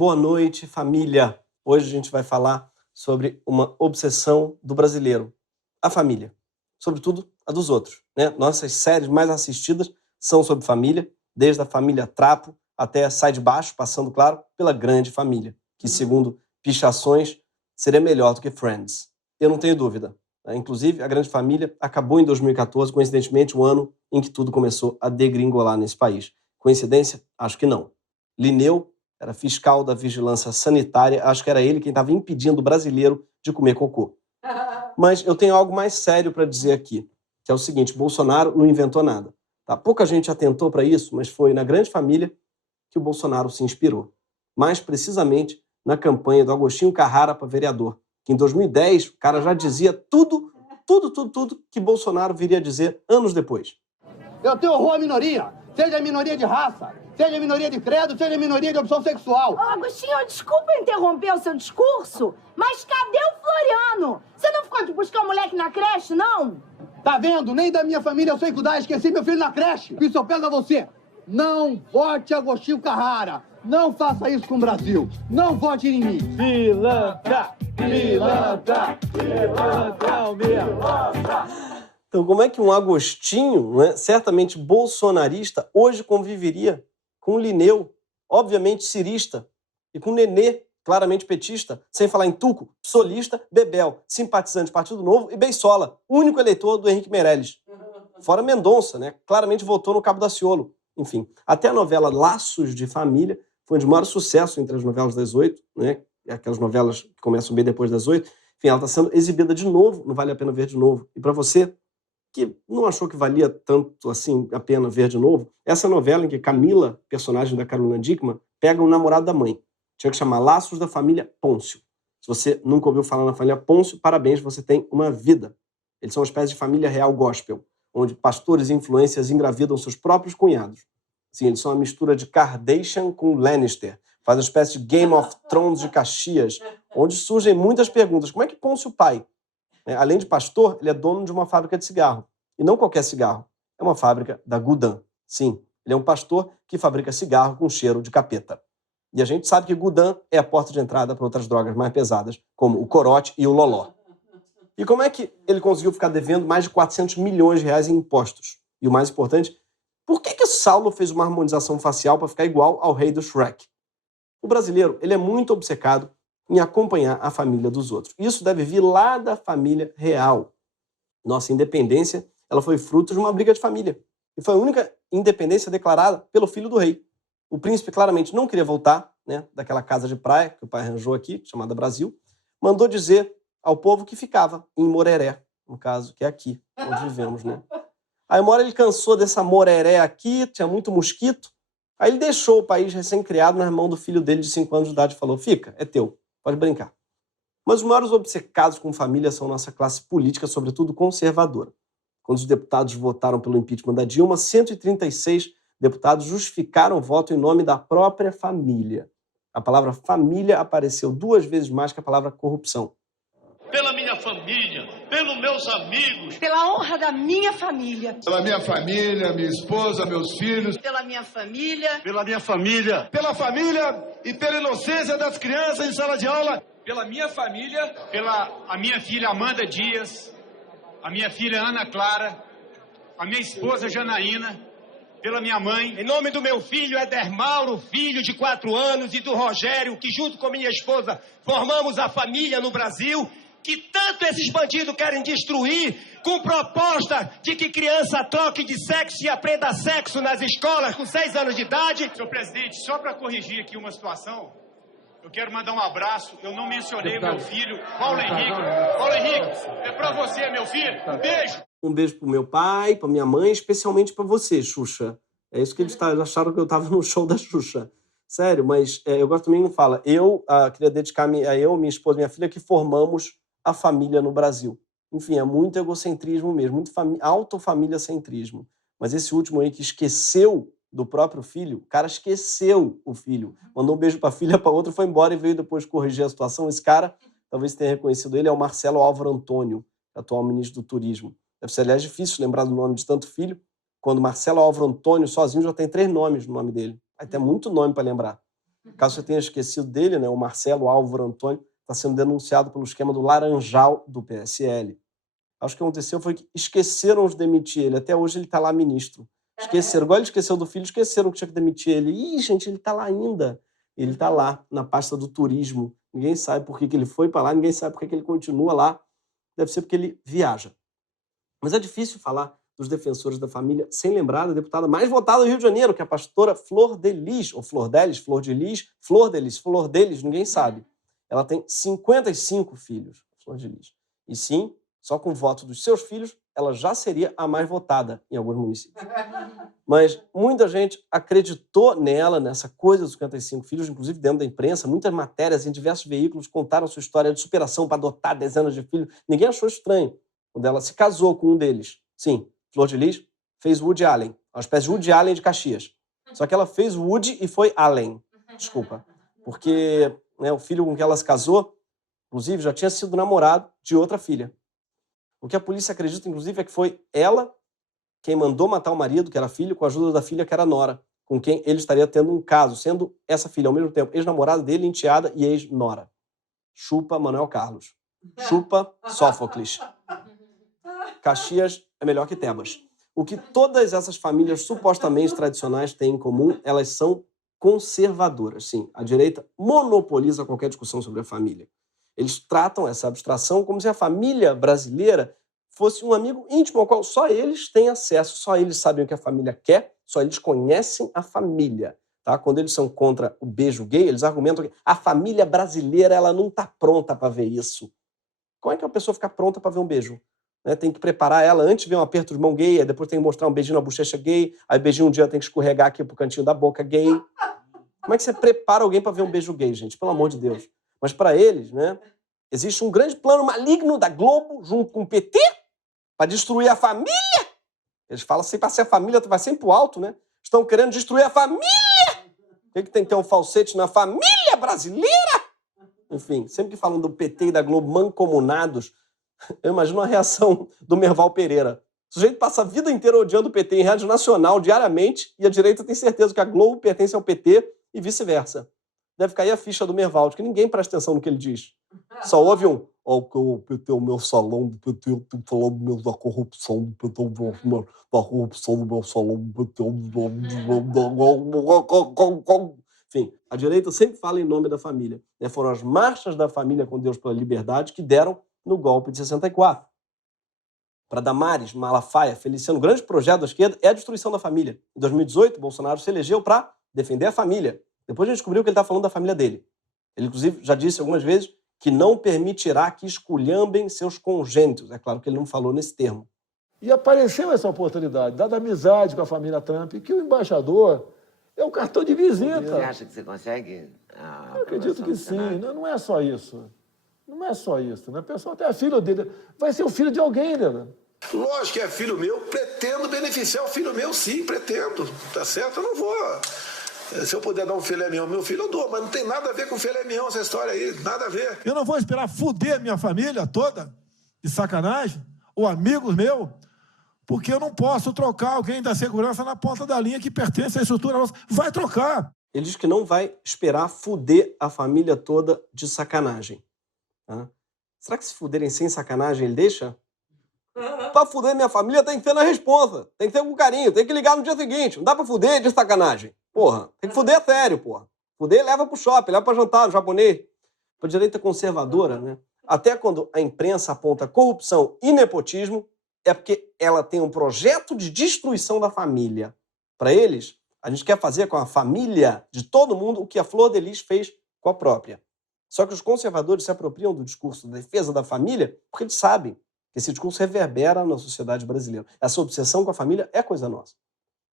Boa noite, família. Hoje a gente vai falar sobre uma obsessão do brasileiro, a família. Sobretudo a dos outros, né? Nossas séries mais assistidas são sobre família, desde a família Trapo até a Sai de Baixo, passando, claro, pela Grande Família, que, segundo pichações, seria melhor do que Friends. Eu não tenho dúvida, né? Inclusive, a Grande Família acabou em 2014, coincidentemente, o ano em que tudo começou a degringolar nesse país. Coincidência? Acho que não. Linneu era fiscal da vigilância sanitária, acho que era ele quem estava impedindo o brasileiro de comer cocô. Mas eu tenho algo mais sério para dizer aqui, que é o seguinte: Bolsonaro não inventou nada. Tá? Pouca gente atentou para isso, mas foi na Grande Família que o Bolsonaro se inspirou. Mais precisamente na campanha do Agostinho Carrara para vereador, que em 2010 o cara já dizia tudo que Bolsonaro viria a dizer anos depois. Eu tenho horror à minoria, seja a minoria de raça, seja a minoria de credo, seja a minoria de opção sexual. Ô, Agostinho, desculpa interromper o seu discurso, mas cadê o Floriano? Você não ficou de buscar o moleque na creche, não? Tá vendo? Nem da minha família eu sei cuidar, esqueci meu filho na creche. Isso eu peço a você. Não vote Agostinho Carrara. Não faça isso com o Brasil. Não vote em mim. Pilantra, pilantra, pilantra, pilantra. Então, como é que um Agostinho, né, certamente bolsonarista, hoje conviveria com Linneu, obviamente cirista, e com Nenê, claramente petista, sem falar em Tuco, solista, Bebel, simpatizante do Partido Novo, e Beisola, único eleitor do Henrique Meirelles. Fora Mendonça, né, claramente votou no Cabo Daciolo. Enfim, até a novela Laços de Família foi um dos maiores sucessos entre as novelas das 8, né, aquelas novelas que começam bem depois das 8. Enfim, ela está sendo exibida de novo, não vale a pena ver de novo. E para você que não achou que valia tanto assim a pena ver de novo, essa novela em que Camila, personagem da Carolina Dickmann, pega o namorado da mãe. Tinha que chamar Laços da Família Pôncio. Se você nunca ouviu falar na família Pôncio, parabéns, você tem uma vida. Eles são uma espécie de família real gospel, onde pastores e influências engravidam seus próprios cunhados. Sim, eles são uma mistura de Kardashian com Lannister. Faz uma espécie de Game of Thrones de Caxias, onde surgem muitas perguntas. Como é que Pôncio pai, além de pastor, ele é dono de uma fábrica de cigarro. E não qualquer cigarro. É uma fábrica da Gudin. Sim, ele é um pastor que fabrica cigarro com cheiro de capeta. E a gente sabe que Gudin é a porta de entrada para outras drogas mais pesadas, como o corote e o loló. E como é que ele conseguiu ficar devendo mais de 400 milhões de reais em impostos? E o mais importante, por que Saulo fez uma harmonização facial para ficar igual ao rei do Shrek? O brasileiro, ele é muito obcecado em acompanhar a família dos outros. Isso deve vir lá da família real. Nossa independência, ela foi fruto de uma briga de família. E foi a única independência declarada pelo filho do rei. O príncipe claramente não queria voltar, né, daquela casa de praia que o pai arranjou aqui, chamada Brasil. Mandou dizer ao povo que ficava em Moreré, no caso, que é aqui, onde vivemos, né? Aí uma hora ele cansou dessa Moreré aqui, tinha muito mosquito. Aí ele deixou o país recém-criado na mão do filho dele de 5 anos de idade e falou: fica, é teu. Pode brincar. Mas os maiores obcecados com família são nossa classe política, sobretudo conservadora. Quando os deputados votaram pelo impeachment da Dilma, 136 deputados justificaram o voto em nome da própria família. A palavra família apareceu 2 vezes mais que a palavra corrupção. Pela minha família, pelos meus amigos, Pela honra da minha família. Pela minha família, minha esposa, meus filhos. Pela minha família. pela minha família, Pela família e pela inocência das crianças em sala de aula. Pela minha família, pela a minha filha Amanda Dias, a minha filha Ana Clara, a minha esposa Janaína, pela minha mãe. Em nome do meu filho Éder Mauro, filho de 4 anos, e do Rogério, que junto com minha esposa formamos a família no Brasil, que tanto esses bandidos querem destruir, com proposta de que criança troque de sexo e aprenda sexo nas escolas com 6 anos de idade. Senhor presidente, só para corrigir aqui uma situação, eu quero mandar um abraço. Eu não mencionei o meu filho, Paulo Henrique. Paulo Henrique, é para você, meu filho. Um beijo. Um beijo pro meu pai, pra minha mãe, especialmente pra você, Xuxa. É isso que eles acharam que eu tava no show da Xuxa. Sério, mas eu gosto também, não fala. Eu queria dedicar-me a eu, minha esposa e minha filha, que formamos a família no Brasil. Enfim, é muito egocentrismo mesmo, muito autofamiliacentrismo. Mas esse último aí que esqueceu do próprio filho, o cara esqueceu o filho. Mandou um beijo pra filha, pra outra, foi embora e veio depois corrigir a situação. Esse cara, talvez tenha reconhecido ele, é o Marcelo Álvaro Antônio, atual ministro do Turismo. Deve ser, aliás, difícil lembrar do nome de tanto filho, quando Marcelo Álvaro Antônio sozinho já tem 3 nomes no nome dele. Aí tem muito nome para lembrar. Caso você tenha esquecido dele, né, o Marcelo Álvaro Antônio está sendo denunciado pelo esquema do Laranjal do PSL. Acho que o que aconteceu foi que esqueceram de demitir ele. Até hoje ele está lá ministro. Esqueceram. Igual ele esqueceu do filho, esqueceram que tinha que demitir ele. Ih, gente, ele está lá ainda. Ele está lá, na pasta do turismo. Ninguém sabe por que ele foi para lá, ninguém sabe por que ele continua lá. Deve ser porque ele viaja. Mas é difícil falar dos defensores da família sem lembrar da deputada mais votada do Rio de Janeiro, que é a pastora Flor de Lis, ou Flor Delis, Flor de Lis, Flor Delis, Flor Delis, ninguém sabe. Ela tem 55 filhos, Flor de Lis. E sim, só com o voto dos seus filhos, ela já seria a mais votada em alguns municípios. Mas muita gente acreditou nela, nessa coisa dos 55 filhos, inclusive dentro da imprensa. Muitas matérias em diversos veículos contaram sua história de superação para adotar dezenas de filhos. Ninguém achou estranho quando ela se casou com um deles. Sim, Flor de Lis fez Woody Allen, uma espécie de Woody Allen de Caxias. Só que ela fez Woody e foi Allen. Desculpa. Porque, né, o filho com quem ela se casou, inclusive, já tinha sido namorado de outra filha. O que a polícia acredita, inclusive, é que foi ela quem mandou matar o marido, que era filho, com a ajuda da filha, que era nora, com quem ele estaria tendo um caso, sendo essa filha, ao mesmo tempo, ex-namorada dele, enteada e ex-nora. Chupa Manuel Carlos. Chupa Sófocles. Caxias é melhor que Tebas. O que todas essas famílias supostamente tradicionais têm em comum, elas são conservadoras. Sim, a direita monopoliza qualquer discussão sobre a família. Eles tratam essa abstração como se a família brasileira fosse um amigo íntimo ao qual só eles têm acesso, só eles sabem o que a família quer, só eles conhecem a família. Tá? Quando eles são contra o beijo gay, eles argumentam que a família brasileira ela não está pronta para ver isso. Como é que a pessoa fica pronta para ver um beijo? Né? Tem que preparar ela antes de ver um aperto de mão gay, aí depois tem que mostrar um beijinho na bochecha gay, aí o beijinho um dia tem que escorregar aqui pro cantinho da boca gay. Como é que você prepara alguém para ver um beijo gay, gente? Pelo amor de Deus. Mas para eles, né, existe um grande plano maligno da Globo, junto com o PT, para destruir a família. Eles falam assim, para ser a família, vai sempre pro alto, né? Estão querendo destruir a família. Por que tem que ter um falsete na família brasileira? Enfim, sempre que falam do PT e da Globo mancomunados, eu imagino a reação do Merval Pereira. O sujeito passa a vida inteira odiando o PT em rádio nacional, diariamente, e a direita tem certeza que a Globo pertence ao PT e vice-versa. Deve cair a ficha do Merval, de que ninguém presta atenção no que ele diz. Só ouve um, o PT é o meu salão do PT, eu tô falando da corrupção do PT, da corrupção do meu salão do PT. Enfim, a direita sempre fala em nome da família. Foram as marchas da família com Deus pela liberdade que deram no golpe de 64. Para Damares Malafaia, Feliciano, o grande projeto da esquerda é a destruição da família. Em 2018, Bolsonaro se elegeu para defender a família. Depois a gente descobriu que ele está falando da família dele. Ele, inclusive, já disse algumas vezes que não permitirá que esculhambem seus congênitos. É claro que ele não falou nesse termo. E apareceu essa oportunidade, dada a amizade com a família Trump, que o embaixador é o cartão de visita. Você acha que você consegue? Eu acredito que sim. Não é só isso. Não é só isso, né? O pessoal até é filho dele. Vai ser o filho de alguém, né? Lógico que é filho meu, pretendo beneficiar o filho meu, sim, pretendo. Tá certo? Eu não vou. Se eu puder dar um filé mignon ao meu filho, eu dou, mas não tem nada a ver com filé mignon essa história aí, nada a ver. Eu não vou esperar fuder minha família toda, de sacanagem, ou amigos meus, porque eu não posso trocar alguém da segurança na ponta da linha que pertence à estrutura nossa. Vai trocar. Ele diz que não vai esperar fuder a família toda de sacanagem. Tá? Será que se fuderem sem sacanagem ele deixa? Pra fuder minha família tem que ter na responsa, tem que ter com carinho, tem que ligar no dia seguinte. Não dá pra fuder de sacanagem. Porra, tem que fuder a sério, porra. Fuder leva pro shopping, leva pra jantar no japonês. Pra direita conservadora, né? Até quando a imprensa aponta corrupção e nepotismo, é porque ela tem um projeto de destruição da família. Para eles, a gente quer fazer com a família de todo mundo o que a Flor de Lis fez com a própria. Só que os conservadores se apropriam do discurso da defesa da família porque eles sabem que esse discurso reverbera na sociedade brasileira. Essa obsessão com a família é coisa nossa.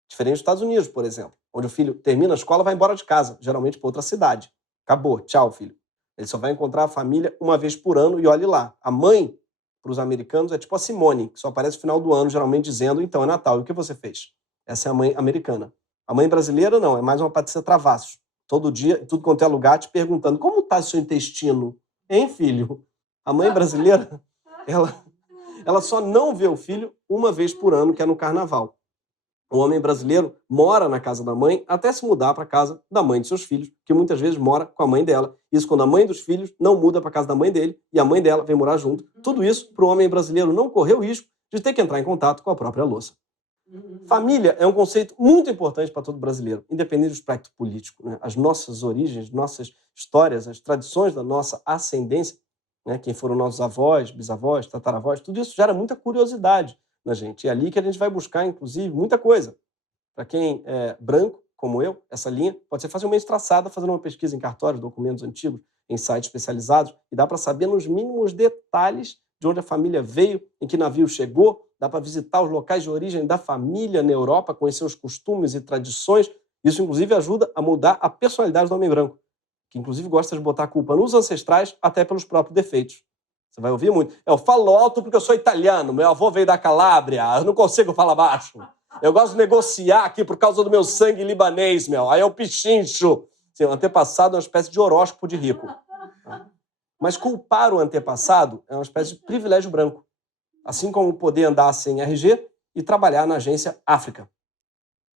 Diferente dos Estados Unidos, por exemplo, onde o filho termina a escola e vai embora de casa, geralmente para outra cidade. Acabou, tchau, filho. Ele só vai encontrar a família uma vez por ano e olhe lá. A mãe, para os americanos, é tipo a Simone, que só aparece no final do ano, geralmente dizendo, então é Natal, e o que você fez? Essa é a mãe americana. A mãe brasileira, não, é mais uma Patrícia Travassos. Todo dia, em tudo quanto é lugar, te perguntando, como está seu intestino? Hein, filho? A mãe brasileira, ela só não vê o filho uma vez por ano, que é no carnaval. O homem brasileiro mora na casa da mãe até se mudar para a casa da mãe de seus filhos, que muitas vezes mora com a mãe dela. Isso quando a mãe dos filhos não muda para a casa da mãe dele e a mãe dela vem morar junto. Tudo isso para o homem brasileiro não correr o risco de ter que entrar em contato com a própria louça. Família é um conceito muito importante para todo brasileiro, independente do espectro político, né? As nossas origens, nossas histórias, as tradições da nossa ascendência, né? Quem foram nossos avós, bisavós, tataravós, tudo isso gera muita curiosidade na gente. E é ali que a gente vai buscar, inclusive, muita coisa. Para quem é branco, como eu, essa linha pode ser facilmente traçada fazendo uma pesquisa em cartórios, documentos antigos, em sites especializados, e dá para saber nos mínimos detalhes de onde a família veio, em que navio chegou, dá para visitar os locais de origem da família na Europa, conhecer os costumes e tradições. Isso, inclusive, ajuda a mudar a personalidade do homem branco, que, inclusive, gosta de botar a culpa nos ancestrais, até pelos próprios defeitos. Você vai ouvir muito. Eu falo alto porque eu sou italiano, meu avô veio da Calábria, eu não consigo falar baixo. Eu gosto de negociar aqui por causa do meu sangue libanês, meu. Aí eu pichincho. Assim, o antepassado é uma espécie de horóscopo de rico. Mas culpar o antepassado é uma espécie de privilégio branco. Assim como poder andar sem RG e trabalhar na agência África.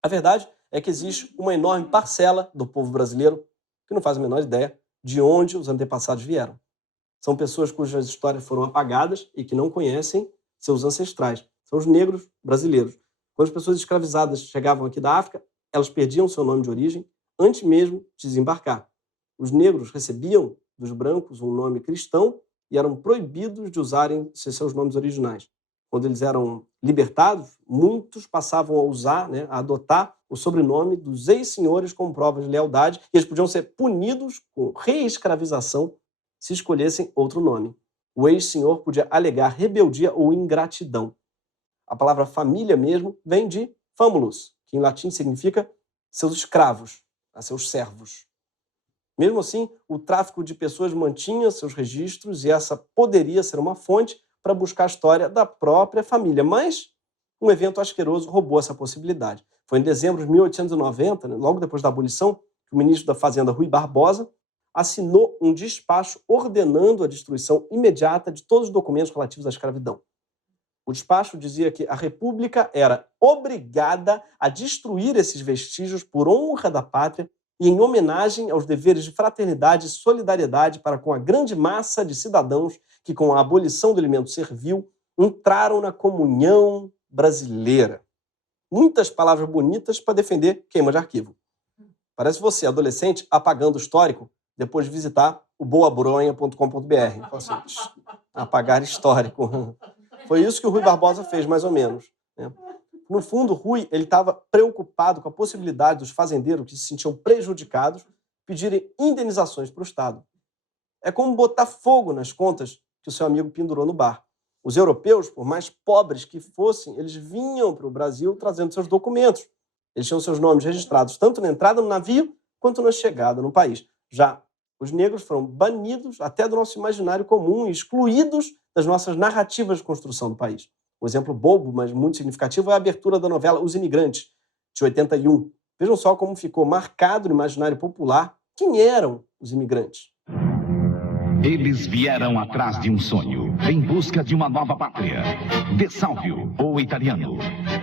A verdade é que existe uma enorme parcela do povo brasileiro que não faz a menor ideia de onde os antepassados vieram. São pessoas cujas histórias foram apagadas e que não conhecem seus ancestrais. São os negros brasileiros. Quando as pessoas escravizadas chegavam aqui da África, elas perdiam seu nome de origem antes mesmo de desembarcar. Os negros recebiam dos brancos um nome cristão e eram proibidos de usarem seus nomes originais. Quando eles eram libertados, muitos passavam a usar, a adotar o sobrenome dos ex-senhores como prova de lealdade, e eles podiam ser punidos com reescravização se escolhessem outro nome. O ex-senhor podia alegar rebeldia ou ingratidão. A palavra família mesmo vem de famulus, que em latim significa seus escravos, seus servos. Mesmo assim, o tráfico de pessoas mantinha seus registros e essa poderia ser uma fonte para buscar a história da própria família. Mas um evento asqueroso roubou essa possibilidade. Foi em dezembro de 1890, logo depois da abolição, que o ministro da Fazenda, Rui Barbosa, assinou um despacho ordenando a destruição imediata de todos os documentos relativos à escravidão. O despacho dizia que a República era obrigada a destruir esses vestígios por honra da pátria e em homenagem aos deveres de fraternidade e solidariedade para com a grande massa de cidadãos que, com a abolição do elemento servil, entraram na comunhão brasileira. Muitas palavras bonitas para defender queima de arquivo. Parece você, adolescente, apagando o histórico depois de visitar o boabronha.com.br. Assim, apagar histórico. Foi isso que o Rui Barbosa fez, mais ou menos. No fundo, o Rui estava preocupado com a possibilidade dos fazendeiros que se sentiam prejudicados pedirem indenizações para o Estado. É como botar fogo nas contas que o seu amigo pendurou no bar. Os europeus, por mais pobres que fossem, eles vinham para o Brasil trazendo seus documentos. Eles tinham seus nomes registrados tanto na entrada no navio quanto na chegada no país. Já os negros foram banidos até do nosso imaginário comum e excluídos das nossas narrativas de construção do país. Um exemplo bobo, mas muito significativo, é a abertura da novela Os Imigrantes, de 81. Vejam só como ficou marcado no imaginário popular quem eram os imigrantes. Eles vieram atrás de um sonho, em busca de uma nova pátria. De Sálvio, o italiano.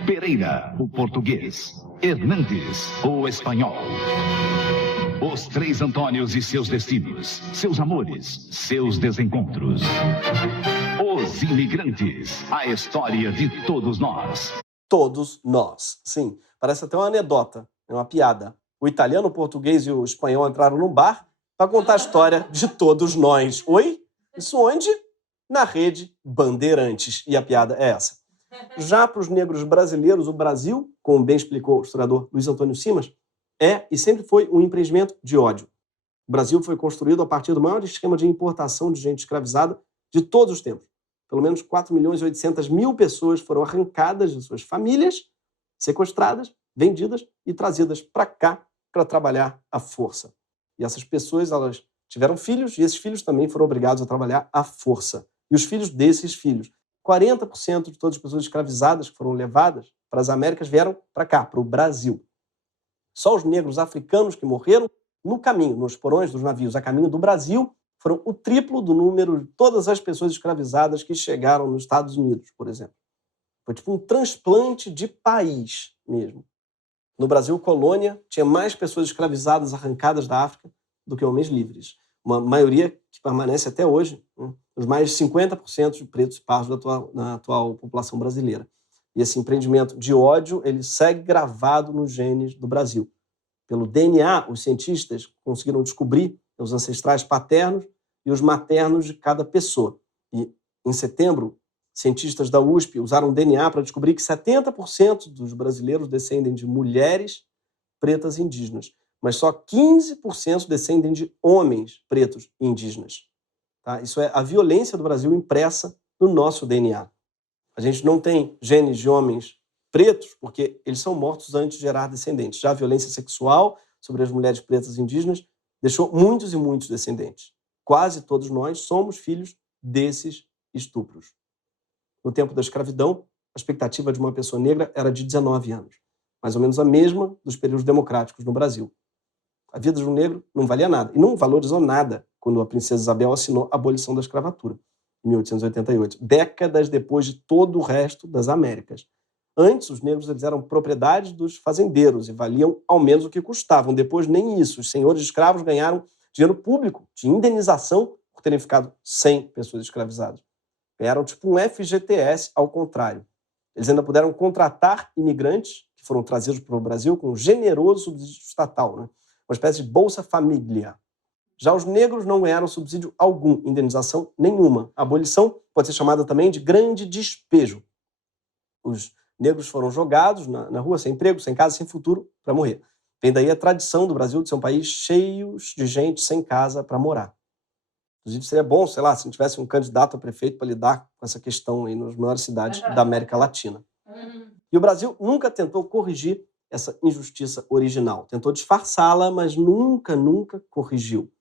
Pereira, o português. Hernandes, o espanhol. Os três Antônios e seus destinos, seus amores, seus desencontros. Os imigrantes, a história de todos nós. Todos nós, sim. Parece até uma anedota, uma piada. O italiano, o português e o espanhol entraram num bar para contar a história de todos nós. Oi? Isso onde? Na rede Bandeirantes. E a piada é essa. Já para os negros brasileiros, o Brasil, como bem explicou o historiador Luiz Antônio Simas, é e sempre foi um empreendimento de ódio. O Brasil foi construído a partir do maior esquema de importação de gente escravizada de todos os tempos. Pelo menos 4.800.000 pessoas foram arrancadas de suas famílias, sequestradas, vendidas e trazidas para cá para trabalhar à força. E essas pessoas, elas tiveram filhos e esses filhos também foram obrigados a trabalhar à força. E os filhos desses filhos, 40% de todas as pessoas escravizadas que foram levadas para as Américas vieram para cá, para o Brasil. Só os negros africanos que morreram no caminho, nos porões dos navios a caminho do Brasil, foram o triplo do número de todas as pessoas escravizadas que chegaram nos Estados Unidos, por exemplo. Foi tipo um transplante de país. mesmo. No Brasil, colônia, tinha mais pessoas escravizadas, arrancadas da África, do que homens livres. Uma maioria que permanece até hoje, né? Os mais de 50% de pretos e pardos na atual população brasileira. E esse empreendimento de ódio, ele segue gravado nos genes do Brasil. Pelo DNA, os cientistas conseguiram descobrir os ancestrais paternos e os maternos de cada pessoa. E, em setembro, cientistas da USP usaram DNA para descobrir que 70% dos brasileiros descendem de mulheres pretas indígenas, mas só 15% descendem de homens pretos indígenas. Tá? Isso é a violência do Brasil impressa no nosso DNA. A gente não tem genes de homens pretos porque eles são mortos antes de gerar descendentes. Já a violência sexual sobre as mulheres pretas indígenas deixou muitos e muitos descendentes. Quase todos nós somos filhos desses estupros. No tempo da escravidão, a expectativa de uma pessoa negra era de 19 anos, mais ou menos a mesma dos períodos democráticos no Brasil. A vida de um negro não valia nada, e não valorizou nada quando a princesa Isabel assinou a abolição da escravatura, em 1888, décadas depois de todo o resto das Américas. Antes, os negros eles eram propriedade dos fazendeiros e valiam ao menos o que custavam. Depois, nem isso. Os senhores escravos ganharam dinheiro público de indenização por terem ficado sem pessoas escravizadas. Eram tipo um FGTS ao contrário. Eles ainda puderam contratar imigrantes que foram trazidos para o Brasil com um generoso subsídio estatal, né? Uma espécie de Bolsa Família. Já os negros não eram subsídio algum, indenização nenhuma. A abolição pode ser chamada também de grande despejo. Os negros foram jogados na rua, sem emprego, sem casa, sem futuro, para morrer. Vem daí a tradição do Brasil de ser um país cheio de gente sem casa para morar. Inclusive, seria bom, sei lá, se não tivesse um candidato a prefeito para lidar com essa questão aí nas maiores cidades da América Latina. E o Brasil nunca tentou corrigir essa injustiça original. Tentou disfarçá-la, mas nunca corrigiu.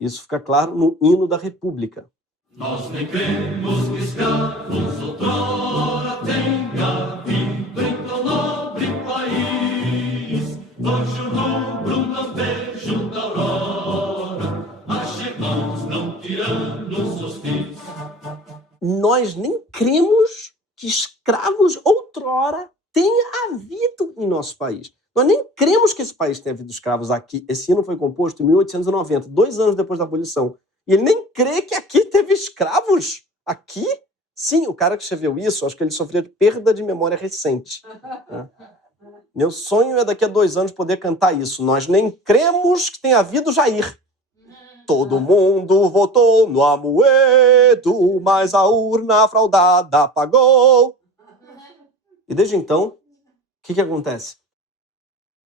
Isso fica claro no hino da República. Nós nem cremos que escravos outrora tenha vindo em tão nobre país. Hoje o rubro lampejo da aurora, achegamos não tiranos hostis. Nós nem cremos que escravos outrora tenha havido em nosso país. Nós nem cremos que esse país tenha havido escravos aqui. Esse hino foi composto em 1890, 2 anos depois da abolição. E ele nem crê que aqui teve escravos. Aqui? Sim, o cara que escreveu isso, acho que ele sofreu de perda de memória recente. Né? Meu sonho é daqui a 2 anos poder cantar isso. Nós nem cremos que tenha havido Jair. Todo mundo votou no Amoedo, mas a urna fraudada pagou. E desde então, o que acontece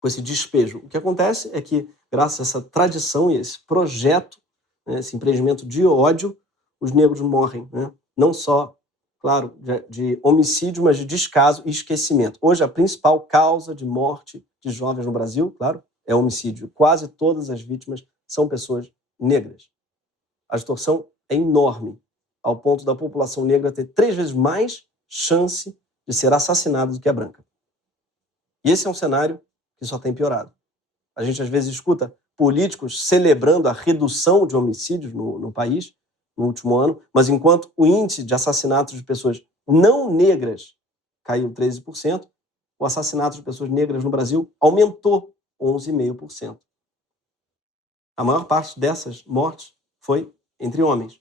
com esse despejo? O que acontece é que, graças a essa tradição e esse projeto, né, esse empreendimento de ódio, os negros morrem, né? Não só, claro, de homicídio, mas de descaso e esquecimento. Hoje, a principal causa de morte de jovens no Brasil, claro, é homicídio. Quase todas as vítimas são pessoas negras. A distorção é enorme, ao ponto da população negra ter 3 vezes mais chance de ser assassinada do que a branca. E esse é um cenário que só tem piorado. A gente, às vezes, escuta políticos celebrando a redução de homicídios no país no último ano, mas enquanto o índice de assassinatos de pessoas não negras caiu 13%, o assassinato de pessoas negras no Brasil aumentou 11,5%. A maior parte dessas mortes foi entre homens,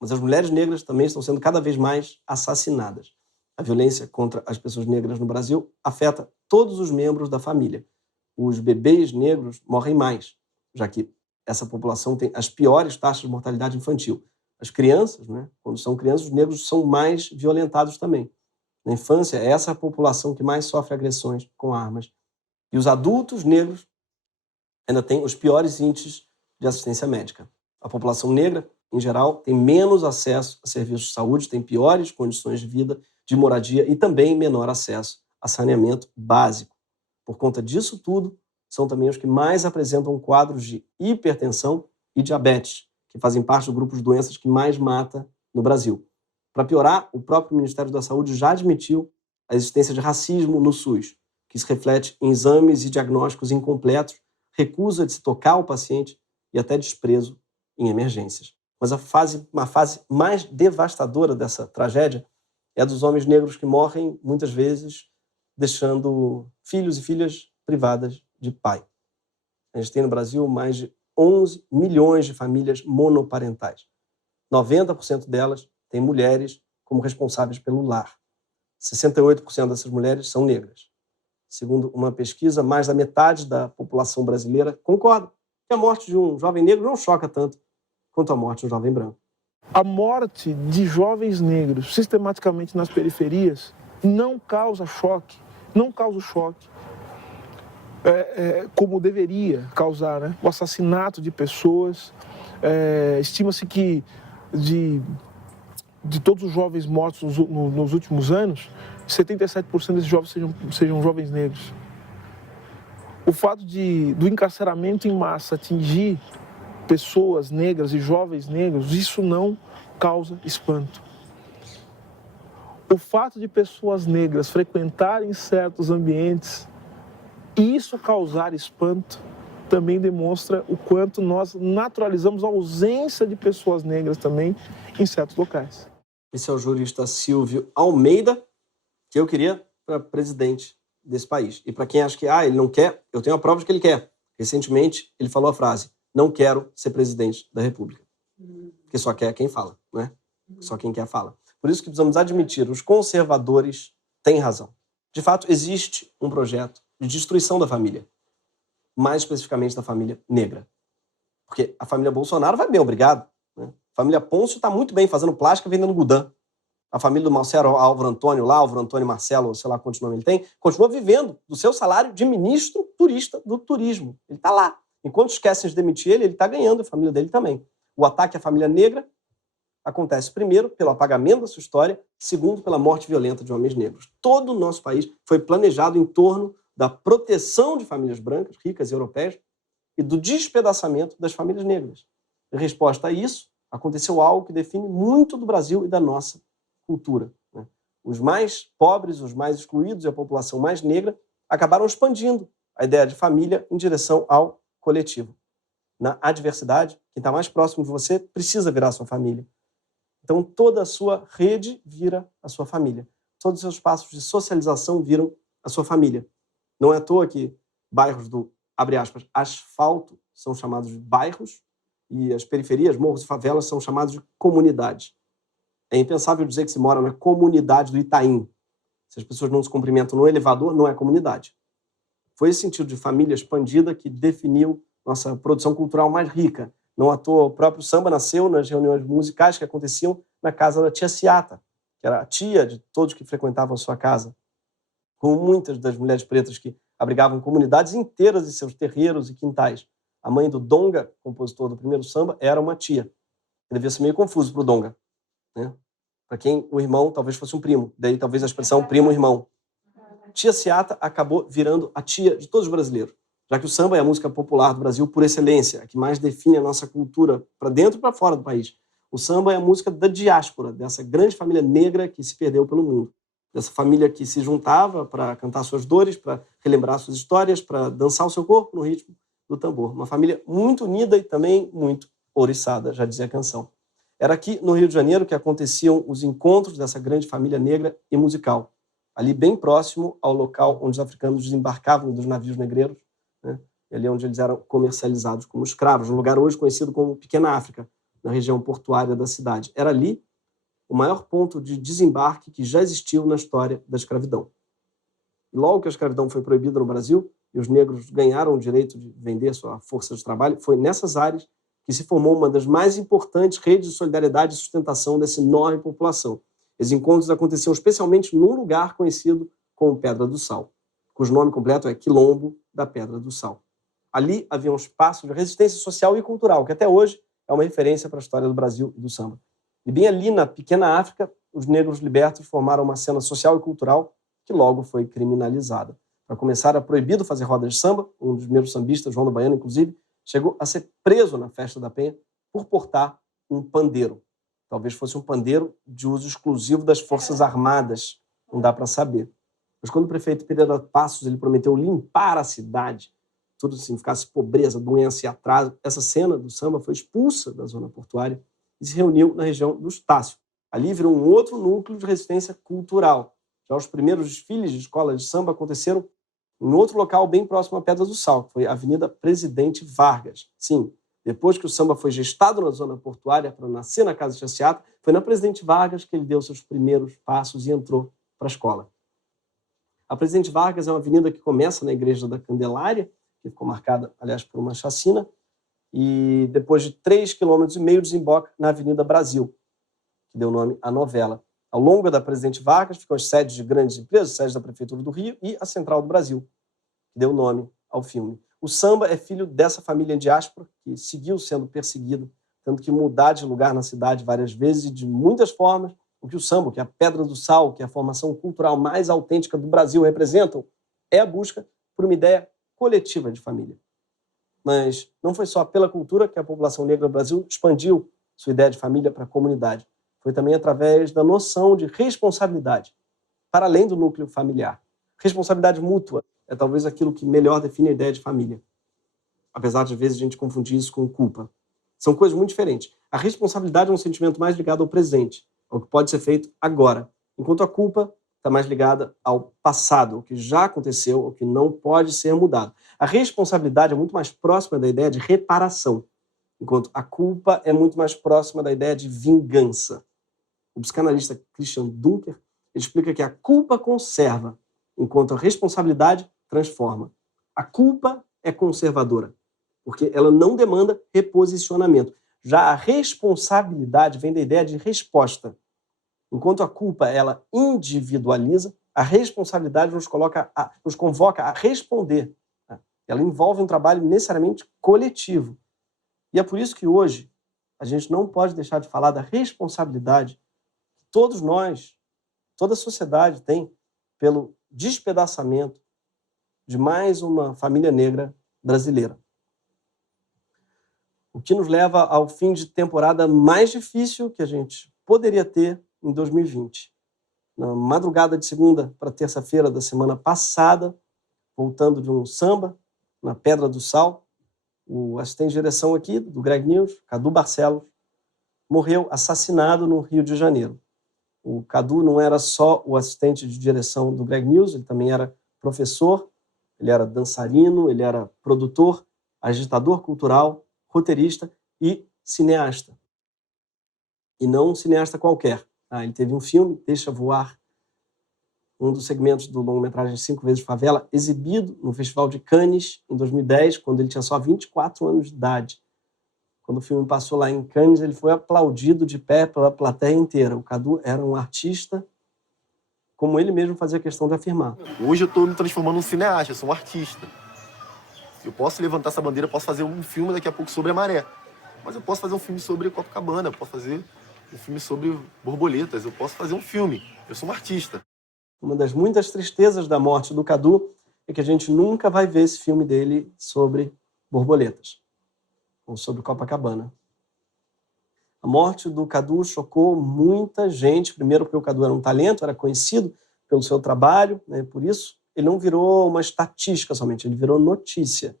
mas as mulheres negras também estão sendo cada vez mais assassinadas. A violência contra as pessoas negras no Brasil afeta todos os membros da família. Os bebês negros morrem mais, já que essa população tem as piores taxas de mortalidade infantil. As crianças, né, quando são crianças, os negros são mais violentados também. Na infância, é essa a população que mais sofre agressões com armas. E os adultos negros ainda têm os piores índices de assistência médica. A população negra, em geral, tem menos acesso a serviços de saúde, tem piores condições de vida, de moradia e também menor acesso a saneamento básico. Por conta disso tudo, são também os que mais apresentam quadros de hipertensão e diabetes, que fazem parte do grupo de doenças que mais mata no Brasil. Para piorar, o próprio Ministério da Saúde já admitiu a existência de racismo no SUS, que se reflete em exames e diagnósticos incompletos, recusa de se tocar o paciente e até desprezo em emergências. Mas uma fase mais devastadora dessa tragédia é a dos homens negros que morrem, muitas vezes, deixando filhos e filhas privadas de pai. A gente tem no Brasil mais de 11 milhões de famílias monoparentais. 90% delas têm mulheres como responsáveis pelo lar. 68% dessas mulheres são negras. Segundo uma pesquisa, mais da metade da população brasileira concorda que a morte de um jovem negro não choca tanto quanto a morte de um jovem branco. A morte de jovens negros sistematicamente nas periferias não causa choque, como deveria causar, né? O assassinato de pessoas, estima-se que de todos os jovens mortos nos últimos anos, 77% desses jovens sejam jovens negros. O fato do encarceramento em massa atingir pessoas negras e jovens negros, isso não causa espanto. O fato de pessoas negras frequentarem certos ambientes, isso causar espanto, também demonstra o quanto nós naturalizamos a ausência de pessoas negras também em certos locais. Esse é o jurista Silvio Almeida, que eu queria para presidente desse país. E para quem acha que ele não quer, eu tenho a prova de que ele quer. Recentemente, ele falou a frase: não quero ser presidente da República. Porque só quer quem fala, né? Só quem quer fala. Por isso que precisamos admitir, os conservadores têm razão. De fato, existe um projeto de destruição da família. Mais especificamente da família negra. Porque a família Bolsonaro vai bem, obrigado. Né? A família Pôncio está muito bem fazendo plástica vendendo Gudan. A família do Marcelo Álvaro Antônio, Álvaro Antônio Marcelo, sei lá quantos nomes ele tem, continua vivendo do seu salário de ministro turista do turismo. Ele está lá. Enquanto esquecem de demitir ele está ganhando, a família dele também. O ataque à família negra acontece, primeiro, pelo apagamento da sua história, segundo, pela morte violenta de homens negros. Todo o nosso país foi planejado em torno da proteção de famílias brancas, ricas e europeias, e do despedaçamento das famílias negras. Em resposta a isso, aconteceu algo que define muito do Brasil e da nossa cultura. Né? Os mais pobres, os mais excluídos e a população mais negra acabaram expandindo a ideia de família em direção ao coletivo. Na adversidade, quem está mais próximo de você precisa virar a sua família. Então, toda a sua rede vira a sua família. Todos os seus passos de socialização viram a sua família. Não é à toa que bairros do, abre aspas, asfalto são chamados de bairros e as periferias, morros e favelas são chamados de comunidades. É impensável dizer que se mora na comunidade do Itaim. Se as pessoas não se cumprimentam no elevador, não é comunidade. Foi esse sentido de família expandida que definiu nossa produção cultural mais rica. Não à toa, o próprio samba nasceu nas reuniões musicais que aconteciam na casa da tia Ciata, que era a tia de todos que frequentavam a sua casa. Como muitas das mulheres pretas que abrigavam comunidades inteiras em seus terreiros e quintais. A mãe do Donga, compositor do primeiro samba, era uma tia. Devia ser meio confuso para o Donga. Né? Para quem o irmão talvez fosse um primo. Daí talvez a expressão primo-irmão. Tia Ciata acabou virando a tia de todos os brasileiros, já que o samba é a música popular do Brasil por excelência, a que mais define a nossa cultura para dentro e para fora do país. O samba é a música da diáspora, dessa grande família negra que se perdeu pelo mundo. Dessa família que se juntava para cantar suas dores, para relembrar suas histórias, para dançar o seu corpo no ritmo do tambor. Uma família muito unida e também muito ouriçada, já dizia a canção. Era aqui no Rio de Janeiro que aconteciam os encontros dessa grande família negra e musical. Ali bem próximo ao local onde os africanos desembarcavam dos navios negreiros, né? E ali onde eles eram comercializados como escravos, um lugar hoje conhecido como Pequena África, na região portuária da cidade. Era ali o maior ponto de desembarque que já existiu na história da escravidão. E logo que a escravidão foi proibida no Brasil e os negros ganharam o direito de vender sua força de trabalho, foi nessas áreas que se formou uma das mais importantes redes de solidariedade e sustentação dessa enorme população. Os encontros aconteciam especialmente num lugar conhecido como Pedra do Sal, cujo nome completo é Quilombo da Pedra do Sal. Ali havia um espaço de resistência social e cultural, que até hoje é uma referência para a história do Brasil e do samba. E bem ali na Pequena África, os negros libertos formaram uma cena social e cultural que logo foi criminalizada. Para começar, era proibido fazer rodas de samba, um dos primeiros sambistas, João da Baiana, inclusive, chegou a ser preso na Festa da Penha por portar um pandeiro. Talvez fosse um pandeiro de uso exclusivo das Forças Armadas, não dá para saber. Mas quando o prefeito Pereira Passos ele prometeu limpar a cidade, tudo assim, ficasse pobreza, doença e atraso, essa cena do samba foi expulsa da zona portuária e se reuniu na região do Estácio. Ali virou um outro núcleo de resistência cultural. Já os primeiros desfiles de escolas de samba aconteceram em outro local bem próximo à Pedra do Sal, que foi a Avenida Presidente Vargas. Sim, depois que o samba foi gestado na zona portuária para nascer na Casa de Seata, foi na Presidente Vargas que ele deu seus primeiros passos e entrou para a escola. A Presidente Vargas é uma avenida que começa na Igreja da Candelária, que ficou marcada, aliás, por uma chacina, e depois de 3,5 km desemboca na Avenida Brasil, que deu nome à novela. Ao longo da Presidente Vargas ficam as sedes de grandes empresas, sedes da Prefeitura do Rio e a Central do Brasil, que deu nome ao filme. O samba é filho dessa família em diáspora, que seguiu sendo perseguida, tendo que mudar de lugar na cidade várias vezes e de muitas formas. O que o samba, que a Pedra do Sal, que é a formação cultural mais autêntica do Brasil representam, é a busca por uma ideia coletiva de família. Mas não foi só pela cultura que a população negra do Brasil expandiu sua ideia de família para a comunidade. Foi também através da noção de responsabilidade, para além do núcleo familiar. Responsabilidade mútua é talvez aquilo que melhor define a ideia de família. Apesar de, às vezes, a gente confundir isso com culpa. São coisas muito diferentes. A responsabilidade é um sentimento mais ligado ao presente, ao que pode ser feito agora, enquanto a culpa está mais ligada ao passado, ao que já aconteceu, ao que não pode ser mudado. A responsabilidade é muito mais próxima da ideia de reparação, enquanto a culpa é muito mais próxima da ideia de vingança. O psicanalista Christian Dunker explica que a culpa conserva, enquanto a responsabilidade transforma. A culpa é conservadora, porque ela não demanda reposicionamento. Já a responsabilidade vem da ideia de resposta. Enquanto a culpa ela individualiza, a responsabilidade nos convoca a responder. Ela envolve um trabalho necessariamente coletivo. E é por isso que hoje a gente não pode deixar de falar da responsabilidade que todos nós, toda a sociedade tem pelo despedaçamento de mais uma família negra brasileira. O que nos leva ao fim de temporada mais difícil que a gente poderia ter em 2020. Na madrugada de segunda para terça-feira da semana passada, voltando de um samba na Pedra do Sal, o assistente de direção aqui do Greg News, Cadu Barcelos, morreu assassinado no Rio de Janeiro. O Cadu não era só o assistente de direção do Greg News, ele também era professor, ele era dançarino, ele era produtor, agitador cultural, roteirista e cineasta. E não um cineasta qualquer. Ele teve um filme, Deixa Voar, um dos segmentos do longa-metragem 5 vezes Favela, exibido no Festival de Cannes em 2010, quando ele tinha só 24 anos de idade. Quando o filme passou lá em Cannes, ele foi aplaudido de pé pela plateia inteira. O Cadu era um artista, como ele mesmo fazia questão de afirmar. Hoje eu estou me transformando num cineasta, eu sou um artista. Eu posso levantar essa bandeira, posso fazer um filme daqui a pouco sobre a maré. Mas eu posso fazer um filme sobre Copacabana, eu posso fazer um filme sobre borboletas, eu posso fazer um filme. Eu sou um artista. Uma das muitas tristezas da morte do Cadu é que a gente nunca vai ver esse filme dele sobre borboletas, ou sobre Copacabana. A morte do Cadu chocou muita gente, primeiro porque o Cadu era um talento, era conhecido pelo seu trabalho, né? Por isso ele não virou uma estatística somente, ele virou notícia.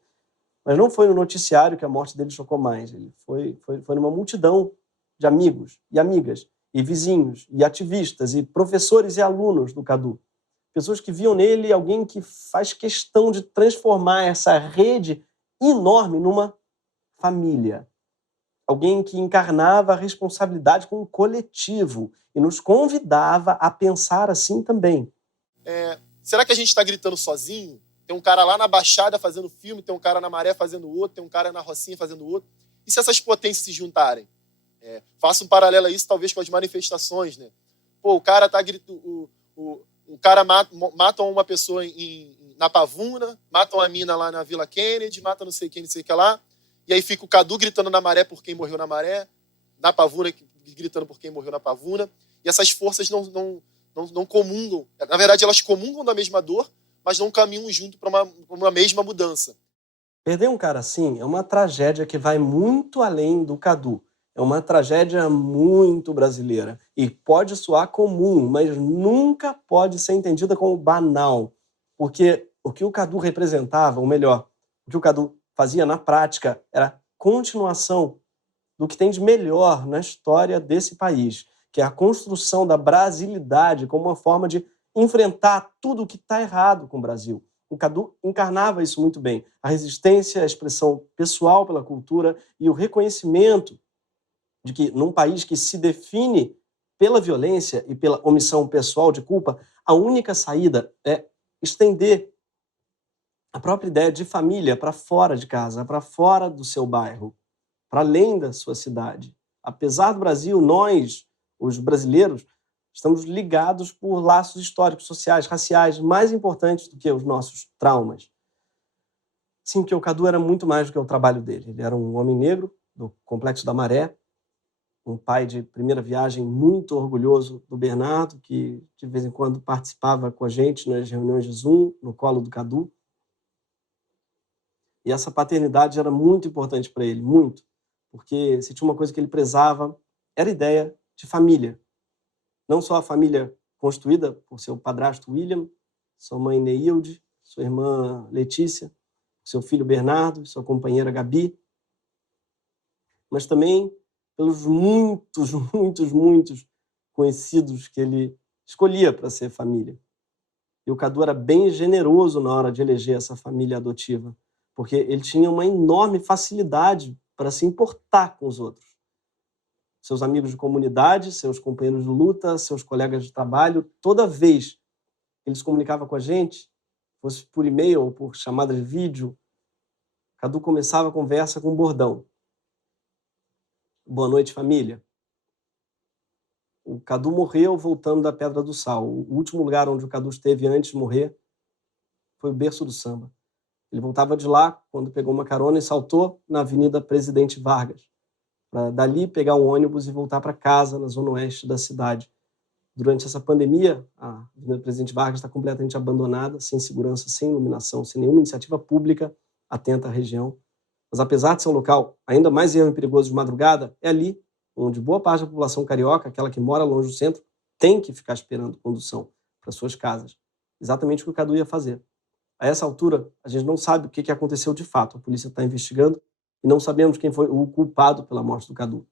Mas não foi no noticiário que a morte dele chocou mais, ele foi numa multidão de amigos e amigas, e vizinhos, e ativistas, e professores e alunos do Cadu. Pessoas que viam nele alguém que faz questão de transformar essa rede enorme numa família. Alguém que encarnava a responsabilidade com o coletivo e nos convidava a pensar assim também. Será que a gente está gritando sozinho? Tem um cara lá na Baixada fazendo filme, tem um cara na Maré fazendo outro, tem um cara na Rocinha fazendo outro. E se essas potências se juntarem? Faça um paralelo a isso, talvez, com as manifestações, né? Pô, o cara tá gritando... O cara matam uma pessoa na Pavuna, matam a mina lá na Vila Kennedy, matam não sei quem, não sei o que lá. E aí fica o Cadu gritando na Maré por quem morreu na Maré, na Pavuna gritando por quem morreu na Pavuna. E essas forças não comungam. Na verdade, elas comungam da mesma dor, mas não caminham junto para uma mesma mudança. Perder um cara assim é uma tragédia que vai muito além do Cadu. É uma tragédia muito brasileira. E pode soar comum, mas nunca pode ser entendida como banal. Porque o que o Cadu representava, ou melhor, o que o Cadu fazia na prática, era continuação do que tem de melhor na história desse país, que é a construção da brasilidade como uma forma de enfrentar tudo o que está errado com o Brasil. O Cadu encarnava isso muito bem. A resistência, a expressão pessoal pela cultura e o reconhecimento de que, num país que se define pela violência e pela omissão pessoal de culpa, a única saída é estender a própria ideia de família para fora de casa, para fora do seu bairro, para além da sua cidade. Apesar do Brasil, nós, os brasileiros, estamos ligados por laços históricos, sociais, raciais, mais importantes do que os nossos traumas. Sim, porque o Cadu era muito mais do que o trabalho dele. Ele era um homem negro do Complexo da Maré, um pai de primeira viagem muito orgulhoso do Bernardo, que de vez em quando participava com a gente nas reuniões de Zoom, no colo do Cadu. E essa paternidade era muito importante para ele, muito. Porque se tinha uma coisa que ele prezava, era a ideia de família. Não só a família constituída por seu padrasto William, sua mãe Neilde, sua irmã Letícia, seu filho Bernardo, sua companheira Gabi, mas também pelos muitos conhecidos que ele escolhia para ser família. E o Cadu era bem generoso na hora de eleger essa família adotiva, porque ele tinha uma enorme facilidade para se importar com os outros. Seus amigos de comunidade, seus companheiros de luta, seus colegas de trabalho, toda vez que ele se comunicava com a gente, fosse por e-mail ou por chamada de vídeo, Cadu começava a conversa com um bordão. Boa noite, família. O Cadu morreu voltando da Pedra do Sal. O último lugar onde o Cadu esteve antes de morrer foi o berço do samba. Ele voltava de lá quando pegou uma carona e saltou na Avenida Presidente Vargas, para dali pegar um ônibus e voltar para casa, na zona oeste da cidade. Durante essa pandemia, a Avenida Presidente Vargas está completamente abandonada, sem segurança, sem iluminação, sem nenhuma iniciativa pública atenta à região. Mas apesar de ser um local ainda mais ermo e perigoso de madrugada, é ali onde boa parte da população carioca, aquela que mora longe do centro, tem que ficar esperando condução para suas casas. Exatamente o que o Cadu ia fazer. A essa altura, a gente não sabe o que aconteceu de fato. A polícia está investigando e não sabemos quem foi o culpado pela morte do Cadu.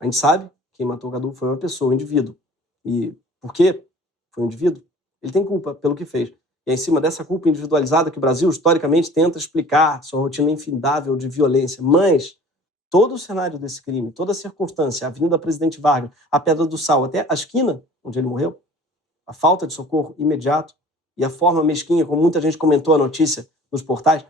A gente sabe que quem matou o Cadu foi uma pessoa, um indivíduo. E por que foi um indivíduo? Ele tem culpa pelo que fez. E é em cima dessa culpa individualizada que o Brasil, historicamente, tenta explicar sua rotina infindável de violência. Mas todo o cenário desse crime, toda a circunstância, a Avenida Presidente Vargas, a Pedra do Sal, até a esquina onde ele morreu, a falta de socorro imediato e a forma mesquinha, como muita gente comentou a notícia nos portais,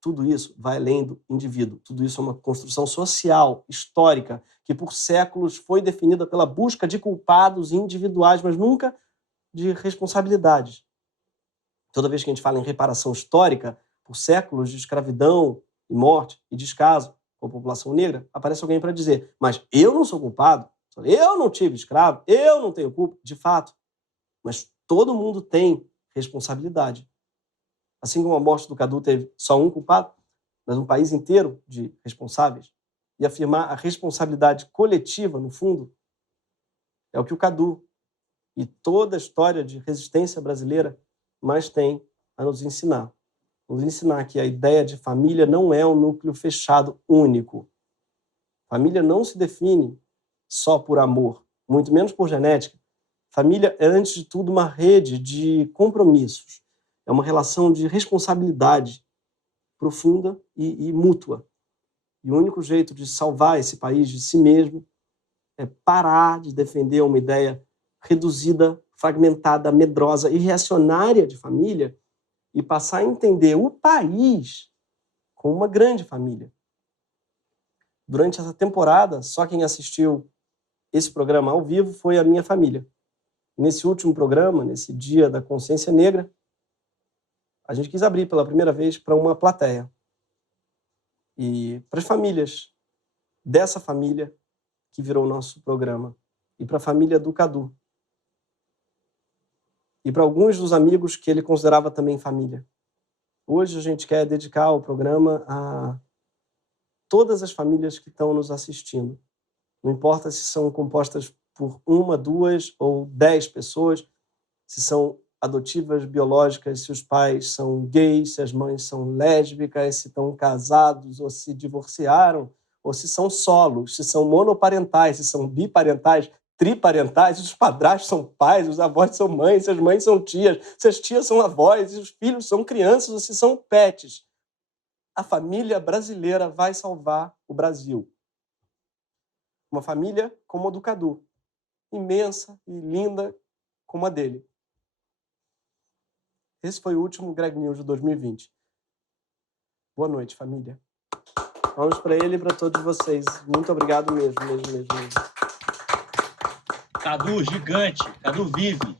tudo isso vai além do indivíduo. Tudo isso é uma construção social, histórica, que por séculos foi definida pela busca de culpados individuais, mas nunca de responsabilidades. Toda vez que a gente fala em reparação histórica, por séculos de escravidão e morte e descaso com a população negra, aparece alguém para dizer, mas eu não sou culpado, eu não tive escravo, eu não tenho culpa, de fato. Mas todo mundo tem responsabilidade. Assim como a morte do Cadu teve só um culpado, mas um país inteiro de responsáveis, e afirmar a responsabilidade coletiva, no fundo, é o que o Cadu e toda a história de resistência brasileira mais tem a nos ensinar. Nos ensinar que a ideia de família não é um núcleo fechado único. Família não se define só por amor, muito menos por genética. Família é, antes de tudo, uma rede de compromissos. É uma relação de responsabilidade profunda e mútua. E o único jeito de salvar esse país de si mesmo é parar de defender uma ideia reduzida, fragmentada, medrosa e reacionária de família e passar a entender o país como uma grande família. Durante essa temporada, só quem assistiu esse programa ao vivo foi a minha família. Nesse último programa, nesse Dia da Consciência Negra, a gente quis abrir pela primeira vez para uma plateia. E para as famílias dessa família que virou o nosso programa. E para a família do Cadu. E para alguns dos amigos que ele considerava também família. Hoje a gente quer dedicar o programa a todas as famílias que estão nos assistindo. Não importa se são compostas por 1, 2 ou 10 pessoas, se são adotivas, biológicas, se os pais são gays, se as mães são lésbicas, se estão casados ou se divorciaram, ou se são solos, se são monoparentais, se são biparentais. triparentais, os padrastos são pais, os avós são mães, as mães são tias, se as tias são avós, e os filhos são crianças, ou se são pets. A família brasileira vai salvar o Brasil. Uma família como a do Cadu, imensa e linda como a dele. Esse foi o último Greg News de 2020. Boa noite, família. Vamos para ele e para todos vocês. Muito obrigado mesmo. Cadu, gigante. Cadu vive.